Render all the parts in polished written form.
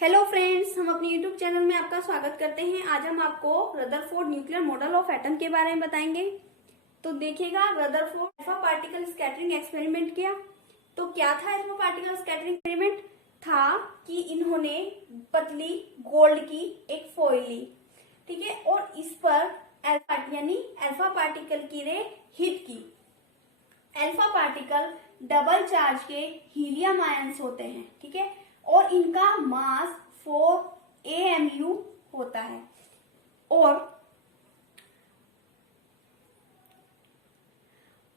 Hello friends, हम अपने YouTube channel में आपका स्वागत करते हैं। आज हम आपको Rutherford nuclear model of atom के बारे में बताएंगे। तो देखिएगा, Rutherford alpha particle scattering experiment किया। तो क्या था अल्फा पार्टिकल स्कैटरिंग एक्सपेरिमेंट? था कि इन्होंने पतली गोल्ड की एक फॉइल ली, ठीक है, और इस पर अल्फा पार्टिकल की रे हिट की। अल्फा पार्टिकल डबल चार्ज के हीलियम आयंस होते हैं, ठीक है, और इनका मास 4 AMU होता है।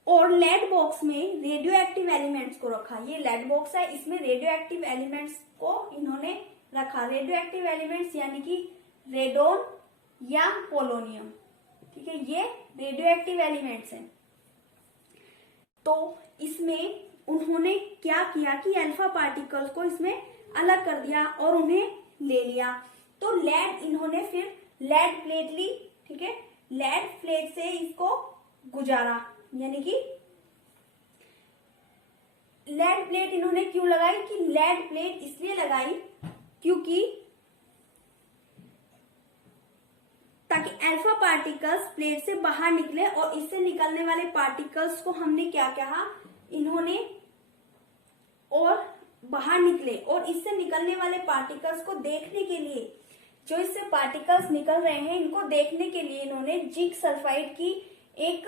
और लेड बॉक्स में रेडियो एक्टिव एलिमेंट्स को रखा। ये लेड बॉक्स है, इसमें रेडियो एक्टिव एलिमेंट्स को इन्होंने रखा। रेडियो एक्टिव एलिमेंट्स यानी कि रेडोन या पोलोनियम, ठीक है, ये रेडियो एक्टिव एलिमेंट्स हैं। तो इसमें उन्होंने क्या किया कि अल्फा पार्टिकल्स को इसमें अलग कर दिया और उन्हें ले लिया। तो इन्होंने फिर लेड प्लेट ली, ठीक है, लेड प्लेट से इसको गुजारा। यानी कि लेड प्लेट इन्होंने क्यों लगाई? कि लेड प्लेट इसलिए लगाई क्योंकि ताकि अल्फा पार्टिकल्स प्लेट से बाहर निकले, और इससे निकलने वाले पार्टिकल्स को हमने क्या कहा, इन्होंने और बाहर निकले, और इससे निकलने वाले पार्टिकल्स को देखने के लिए, जो इससे पार्टिकल्स निकल रहे हैं इनको देखने के लिए इन्होंने जिंक सल्फाइड की एक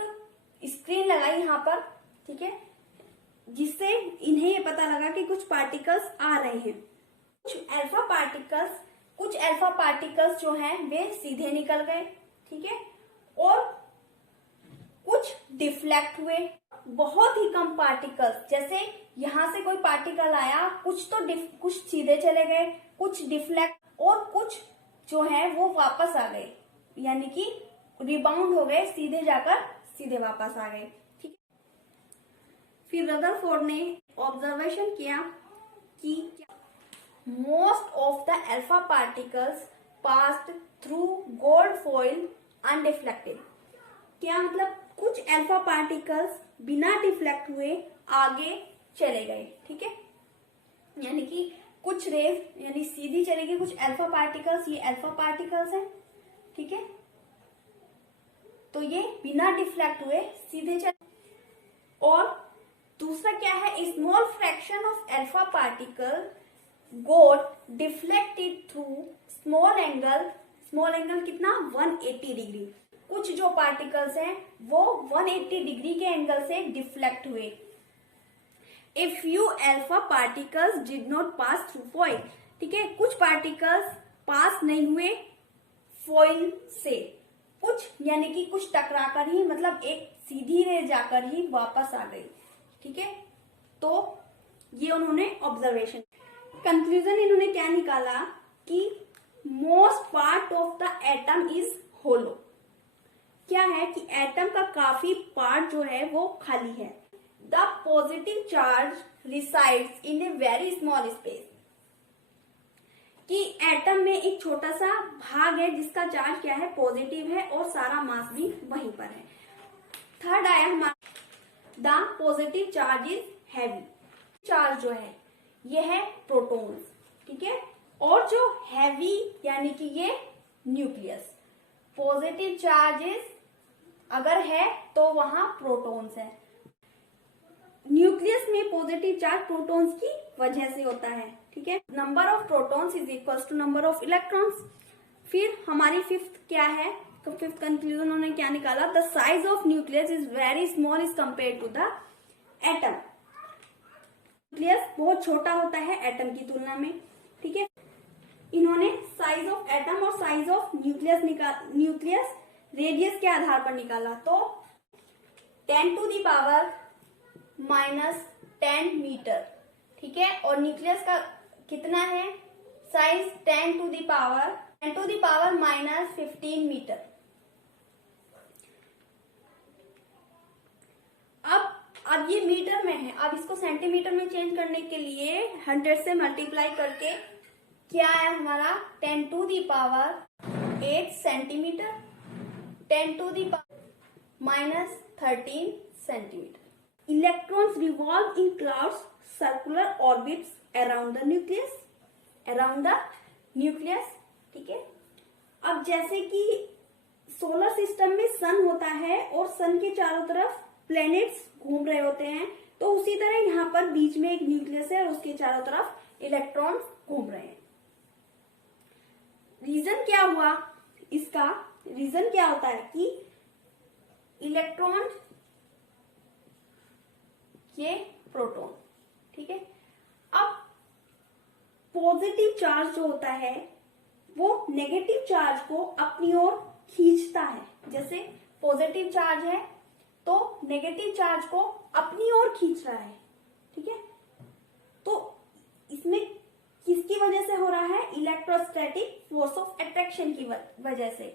स्क्रीन लगाई यहाँ पर, ठीक है, जिससे इन्हें ये पता लगा कि कुछ पार्टिकल्स आ रहे हैं। कुछ अल्फा पार्टिकल्स जो हैं वे सीधे निकल गए, ठीक है, और कुछ डिफ्लेक्ट हुए। बहुत ही कम पार्टिकल्स, जैसे यहां से कोई पार्टिकल आया, कुछ सीधे चले गए, कुछ डिफ्लेक्ट, और कुछ जो है वो वापस आ गए, यानी कि रिबाउंड हो गए, सीधे जाकर सीधे वापस आ गए, ठीक है। फिर रदरफोर्ड ने ऑब्जर्वेशन किया कि most of the alpha particles passed through gold foil undeflected. क्या मतलब? कुछ अल्फा पार्टिकल्स बिना डिफ्लेक्ट हुए आगे चले गए, ठीक है, यानी कि कुछ रेज यानी सीधी चलेगी, कुछ अल्फा पार्टिकल्स, ये अल्फा पार्टिकल्स हैं, ठीक है, तो ये बिना डिफ्लेक्ट हुए सीधे चले। और दूसरा क्या है? Small fraction of alpha particle got deflected through small angle कितना? 180 डिग्री। कुछ जो पार्टिकल्स हैं वो 180 डिग्री के एंगल से डिफ्लेक्ट हुए। A few alpha particles did not pass through foil, ठीक है, कुछ पार्टिकल्स पास नहीं हुए फॉइल से, कुछ यानी कि कुछ टकराकर ही, मतलब एक सीधी रे जाकर ही वापस आ गई, ठीक है। तो ये उन्होंने ऑब्जर्वेशन, कंक्लूजन इन्होंने क्या निकाला कि most part of the atom is hollow. क्या है कि एटम का काफी पार्ट जो है वो खाली है। The positive charge resides in a very small space, कि एटम में एक छोटा सा भाग है जिसका चार्ज क्या है? पॉजिटिव है, और सारा मास भी वहीं पर है। थर्ड आया हमारा, the positive charge is heavy. Charge जो है ये है प्रोटॉन्स, ठीक है, और जो हैवी यानी कि ये न्यूक्लियस। पॉजिटिव चार्जेस अगर है तो वहां प्रोटॉन्स है। न्यूक्लियस में पॉजिटिव चार्ज प्रोटॉन्स की वजह से होता है, ठीक है। Number of protons is equal to number of electrons. फिर हमारी फिफ्थ क्या है? तो फिफ्थ कंक्लूजन उन्होंने क्या निकाला? The size of nucleus is very small is compare to the atom. Nucleus बहुत छोटा होता है एटम की तुलना में, ठीक है। इन्होंने साइज ऑफ एटम और साइज ऑफ न्यूक्लियस रेडियस के आधार पर निकाला। तो 10 टू दी पावर -10 मीटर, ठीक है, और न्यूक्लियस का कितना है size? 10 to the power -15 metre. अब ये मीटर में है, अब इसको सेंटीमीटर में चेंज करने के लिए 100 से मल्टीप्लाई करके क्या है हमारा? 10 to the power 8 centimetre, 10 to the power -13 centimetre. Electrons revolve in clouds, circular orbits around the nucleus, around the nucleus, ठीक है। अब जैसे कि सोलर सिस्टम में सन होता है और सन के चारों तरफ प्लैनेट्स घूम रहे होते हैं, तो उसी तरह यहाँ पर बीच में एक न्यूक्लियस है और उसके चारों तरफ इलेक्ट्रॉन घूम रहे हैं। रीजन क्या हुआ इसका? रीजन क्या होता है कि इलेक्ट्रॉन, ये प्रोटॉन, ठीक है। अब पॉजिटिव चार्ज जो होता है वो नेगेटिव चार्ज को अपनी ओर खींचता है। जैसे पॉजिटिव चार्ज है तो नेगेटिव चार्ज को अपनी ओर खींच रहा है, ठीक है। तो इसमें किसकी वजह से हो रहा है? इलेक्ट्रोस्टैटिक फोर्स ऑफ अट्रैक्शन की वजह से।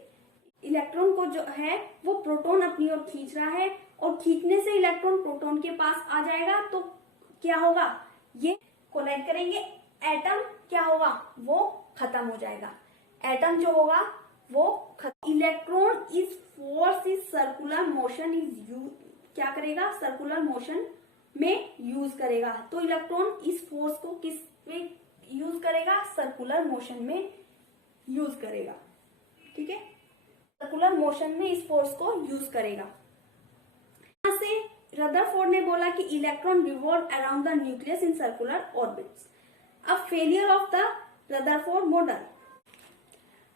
इलेक्ट्रॉन को जो है वो प्रोटॉन अपनी ओर खींच रहा है और खींचने से इलेक्ट्रॉन प्रोटॉन के पास आ जाएगा, तो क्या होगा? ये कोलाइड करेंगे, एटम क्या होगा? वो खत्म हो जाएगा। एटम जो होगा वो electron is force is circular motion is क्या करेगा? सर्कुलर मोशन में यूज करेगा। तो इलेक्ट्रॉन इस फोर्स को किस में यूज करेगा? सर्कुलर मोशन में यूज करेगा, ठीक है। सर्कुलर मोशन में इस फोर्स को यूज करेगा। यहां से रदरफोर्ड ने बोला कि electron revolve around the nucleus in circular orbits. अब failure of the Rutherford model,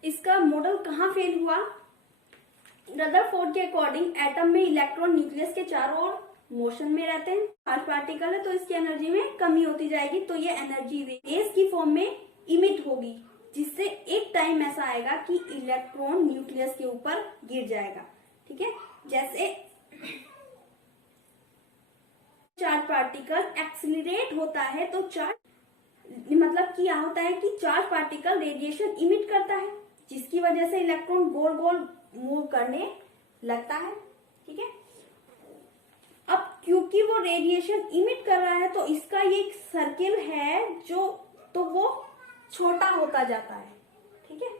इसका मॉडल कहां फेल हुआ? रदरफोर्ड के अकॉर्डिंग एटम में इलेक्ट्रॉन न्यूक्लियस के चारों ओर मोशन में रहते हैं। चार्ज पार्टिकल है तो इसकी एनर्जी में कमी होती जाएगी, तो ये एनर्जी रेज की फॉर्म में इमिट होगी, जिससे एक टाइम ऐसा आएगा कि इलेक्ट्रॉन न्यूक्लियस के ऊपर गिर जाएगा, ठीक है। जैसे चार्ज पार्टिकल एक्सिलरेट होता है तो चार्ज मतलब क्या होता है कि चार्ज पार्टिकल रेडिएशन इमिट करता है, जिसकी वजह से इलेक्ट्रॉन गोल गोल मूव करने लगता है, ठीक है। अब क्योंकि वो रेडिएशन इमिट कर रहा है तो इसका ये एक सर्किल है जो, तो वो छोटा होता जाता है, ठीक है।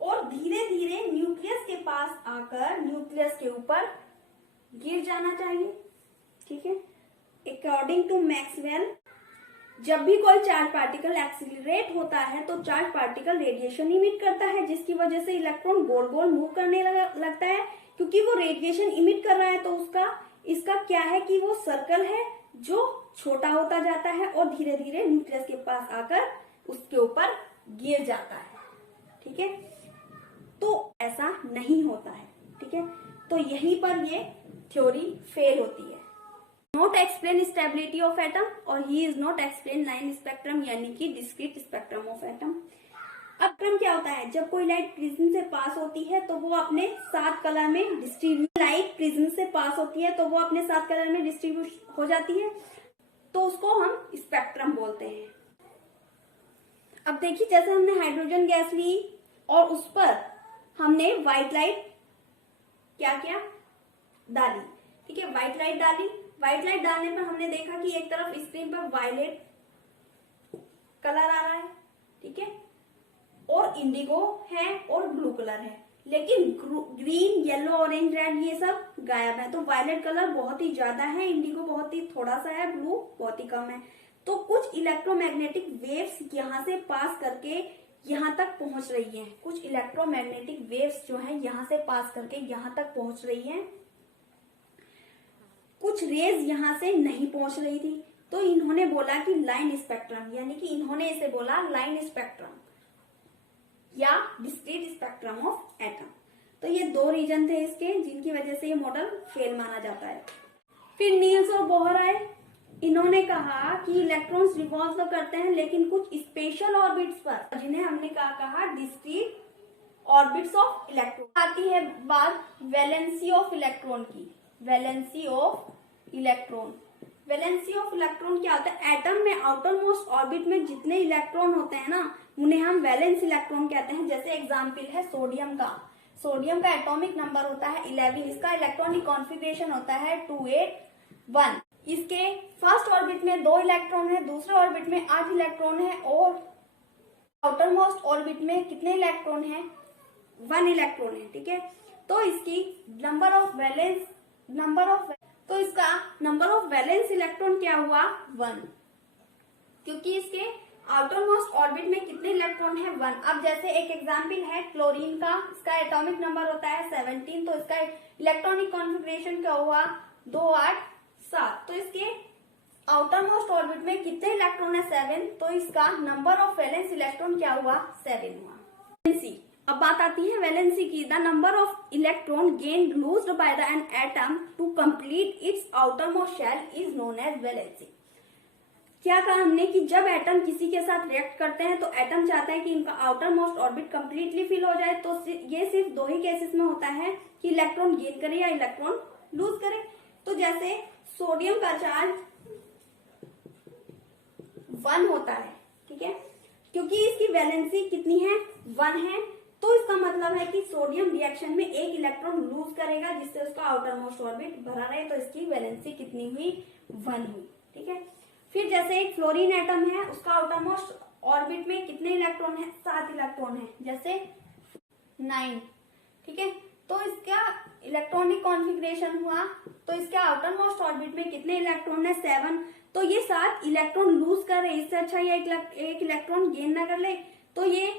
और धीरे धीरे न्यूक्लियस के पास आकर न्यूक्लियस के ऊपर गिर जाना चाहिए, ठीक है। अकॉर्डिंग टू मैक्सवेल, जब भी कोई चार्ज पार्टिकल एक्सिलरेट होता है तो चार्ज पार्टिकल रेडिएशन इमिट करता है, जिसकी वजह से इलेक्ट्रॉन गोल गोल मूव करने लगता है। क्योंकि वो रेडिएशन इमिट कर रहा है तो इसका क्या है कि वो सर्कल है जो छोटा होता जाता है और धीरे धीरे न्यूक्लियस के पास आकर उसके ऊपर गिर जाता है, ठीक है। तो ऐसा नहीं होता है, ठीक है। तो यहीं पर ये थ्योरी फेल होती है। Not explain stability of atom और he is not explain line spectrum, यानी कि डिस्क्रीट स्पेक्ट्रम ऑफ एटम। अब क्रम क्या होता है? जब कोई लाइट प्रिज्म से पास होती है तो वो अपने 7 कलर में डिस्ट्रीब्यूट, लाइट प्रिज्म से पास होती है तो वो अपने 7 कलर में डिस्ट्रीब्यूट हो जाती है, तो उसको हम स्पेक्ट्रम बोलते हैं। अब देखिए, जैसे हमने हाइड्रोजन गैस ली और उस पर हमने व्हाइट लाइट क्या किया? डाली, ठीक है। व्हाइट लाइट डाली, व्हाइट लाइट डालने पर हमने देखा कि एक तरफ स्क्रीन पर वायलेट कलर आ रहा है, ठीक है, और इंडिगो है और ब्लू कलर है, लेकिन ग्रीन, येलो, ऑरेंज, रेड ये सब गायब है। तो वायलेट कलर बहुत ही ज्यादा है, इंडिगो बहुत ही थोड़ा सा है, ब्लू बहुत ही कम है। तो कुछ इलेक्ट्रोमैग्नेटिक वेव्स यहाँ से पास करके यहाँ तक पहुंच रही हैं। कुछ इलेक्ट्रोमैग्नेटिक वेव्स जो हैं यहाँ से पास करके यहाँ तक पहुंच रही हैं। कुछ रेज यहाँ से नहीं पहुंच रही थी, तो इन्होंने बोला कि लाइन स्पेक्ट्रम, यानी कि इन्होंने इसे बोला लाइन स्पेक्ट्रम या डिस्क्रीट स्पेक्ट्रम ऑफ एटम। तो ये 2 रीजन थे इसके, जिनकी वजह से ये मॉडल फेल माना जाता है। फिर नील्स और बोहर आए। इन्होंने कहा कि इलेक्ट्रॉन्स रिवॉल्व तो करते हैं लेकिन कुछ स्पेशल ऑर्बिट्स पर, जिन्हें हमने कहा डिस्क्रीट ऑर्बिट्स ऑफ इलेक्ट्रॉन। आती है बात वैलेंसी ऑफ इलेक्ट्रॉन की। Valency of electron, valency of electron क्या होता है? एटम में आउटर मोस्ट ऑर्बिट में जितने इलेक्ट्रॉन होते हैं ना, उन्हें हम वैलेंस इलेक्ट्रॉन कहते हैं। जैसे एग्जाम्पल है सोडियम का। सोडियम का एटॉमिक नंबर होता है 11, इसका इलेक्ट्रॉनिक कॉन्फ़िगरेशन होता है 281। इसके फर्स्ट ऑर्बिट में 2 इलेक्ट्रॉन है, दूसरे ऑर्बिट में 8 इलेक्ट्रॉन है, और आउटर मोस्ट ऑर्बिट में कितने इलेक्ट्रॉन है? 1 इलेक्ट्रॉन है, ठीक है। तो इसकी तो इसका नंबर ऑफ वैलेंस इलेक्ट्रॉन क्या हुआ? 1, क्योंकि इसके आउटर मोस्ट ऑर्बिट में कितने इलेक्ट्रॉन है 1। अब जैसे एक एग्जाम्पल है क्लोरीन का, इसका एटॉमिक नंबर होता है 17, तो इसका इलेक्ट्रॉनिक कॉन्फ़िगरेशन क्या हुआ 2 8 7। तो इसके आउटर मोस्ट ऑर्बिट में कितने इलेक्ट्रॉन है 7, तो इसका नंबर ऑफ वैलेंस इलेक्ट्रॉन क्या हुआ 7 हुआ। वैलेंसी, अब बात आती है वैलेंसी की। The number of electron gain lost by the an atom to complete its outer most shell is known as valency. क्या कहा हमने कि जब एटम किसी के साथ रिएक्ट करते हैं तो एटम चाहता है कि इनका outer most orbit completely fill हो जाए। तो ये सिर्फ 2 ही केसेस में होता है कि इलेक्ट्रॉन गेन करे या इलेक्ट्रॉन लूज करे। तो जैसे सोडियम का चार्ज 1 होता है, ठीक है, क्योंकि इसकी वैलेंसी कितनी है 1 है, तो इसका मतलब है कि सोडियम रिएक्शन में एक इलेक्ट्रॉन लूज करेगा जिससे उसका आउटर मोस्ट ऑर्बिट भरा रहे। तो इसकी वैलेंसी कितनी हुई 1 हुई, ठीक है। फिर जैसे एक फ्लोरीन एटम है, उसका आउटर मोस्ट ऑर्बिट में कितने इलेक्ट्रॉन है 7 इलेक्ट्रॉन है, जैसे 9, ठीक है। तो इसका इलेक्ट्रॉनिक कॉन्फ़िगरेशन हुआ, तो इसके आउटर मोस्ट ऑर्बिट में कितने इलेक्ट्रॉन है 7। तो ये 7 इलेक्ट्रॉन लूज कर रहे, इससे अच्छा ये एक इलेक्ट्रॉन गेन ना कर ले। तो ये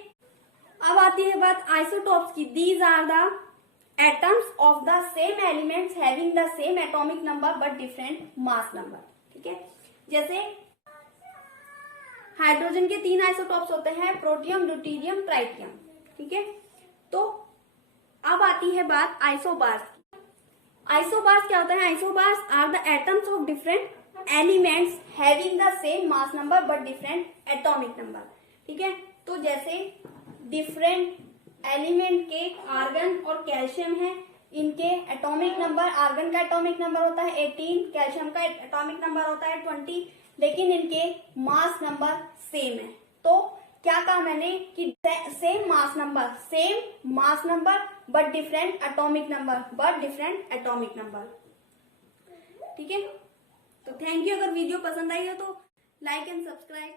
अब आती है बात आइसोटोप्स की। These are the atoms of the same elements having the same atomic number but different mass number, ठीक है। जैसे हाइड्रोजन के 3 आइसोटोप्स होते हैं, प्रोटियम, ड्यूटेरियम, ट्राइटियम, ठीक है। तो अब आती है बात आइसोबार्स की। आइसोबार्स क्या होता है? Isobars are the atoms of different elements having the same mass number but different atomic number, ठीक है। तो जैसे डिफरेंट एलिमेंट के आर्गन और कैल्शियम है, इनके एटॉमिक नंबर, आर्गन का एटॉमिक नंबर होता है 18, कैल्शियम का एटॉमिक नंबर होता है 20, लेकिन इनके मास नंबर सेम है। तो क्या कहा मैंने कि same mass number but different atomic number, ठीक है। तो थैंक यू। अगर वीडियो पसंद आई हो तो लाइक एंड सब्सक्राइब।